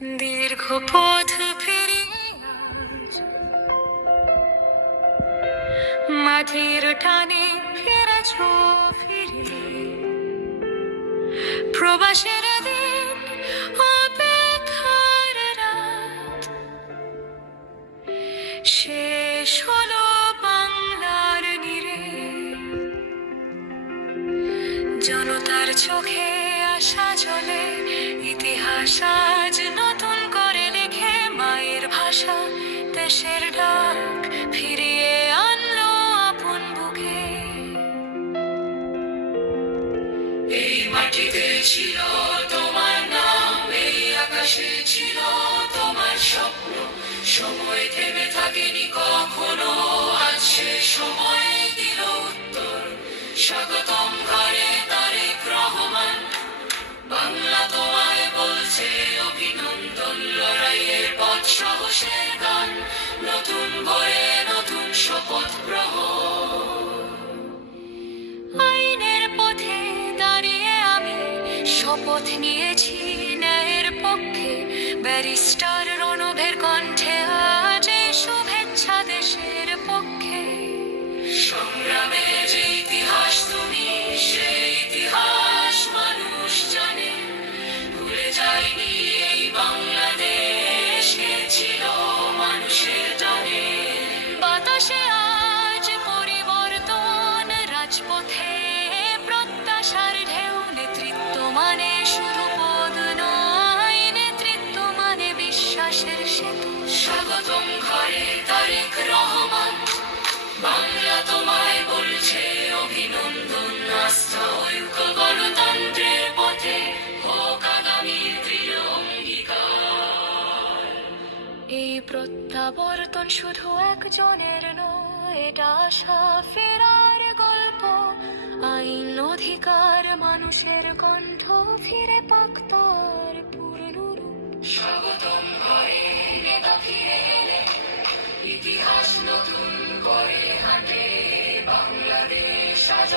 দীর্ঘ পথ পেরিয়ে আজ মাটির টানে ফিরেছ ফিরে, প্রবাসের দিন অপেক্ষার রাত শেষ হলো বাংলার নীড়ে। জনতার চোখে আশা জ্বলে, ইতিহাস আজ নতুন করে লেখে। মায়ের ভাষা দেশের ডাক ফিরিয়ে আনলো আপন বুকে। এই মাটিতে ছিল তোমার নাম, এই আকাশে ছিল তোমার স্বপ্ন। সময় থেমে থাকেনি কখনো, আজ সে সময় দিল উত্তর। স্বাগতম ঘরে তারেক রহমান, বাংলা তোমায় বলছে অভিনন্দন। লড়াইয়ের পথ সাহসের গান, নতুন করে নতুন শপথ গ্রহণ। আইনের পথে দাঁড়িয়ে আমি শপথ নিয়েছি ন্যায়ের পক্ষে। ব্যারিস্টার রণভের কণ্ঠে আজ এই শুভেচ্ছা দেশের পক্ষে। সংগ্রামে যে ইতিহাস তুমি, সেই ইতিহাস মানুষ জানে। ভুলে যায়নি এই বাংলাদেশ, কে ছিল মানুষের টানে। বাতাসে আজ পরিবর্তন, রাজপথে প্রত্যাশার ঢেউ। নেতৃত্ব মানে শুধু পদ নয়, নেতৃত্ব মানে বিশ্বাসের সেতু। স্বাগতম ঘরে তারেক রহমান, বাংলা তোমায় বলছে অভিনন্দন। আস্থা ঐক্য গণতন্ত্রের পথে হোক আগামীর দৃঢ় অঙ্গীকার। এই প্রত্যাবর্তন শুধু একজনের নয়, এটা আশা ফেরার গল্প। আইন অধিকার মানুষের কণ্ঠ ফিরে পাক তার পূর্ণ রূপ। স্বাগতম ঘরে নেতা ফিরে এলে, ইতিহাস নতুন করে হাঁটে। বাংলাদেশ আজ